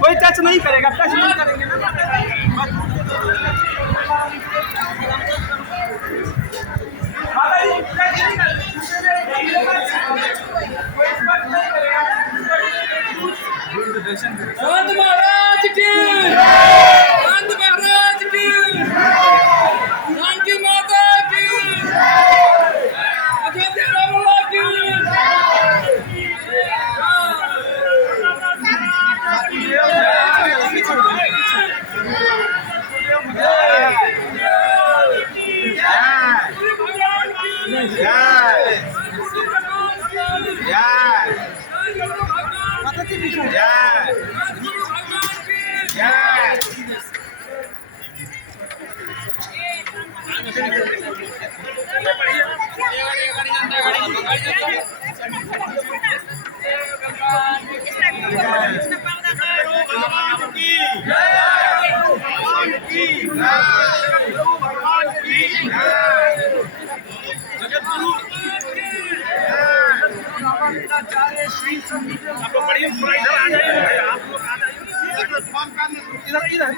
कोई टच नहीं करेगा, टच नहीं करेंगे ना। संत महाराज की, संत महाराज की, जानकी माता की, अयोध्या रामलला की। आप लोग पढ़िए, पूरा इधर आ जाइए, आप लोग आ जाइए, इधर इधर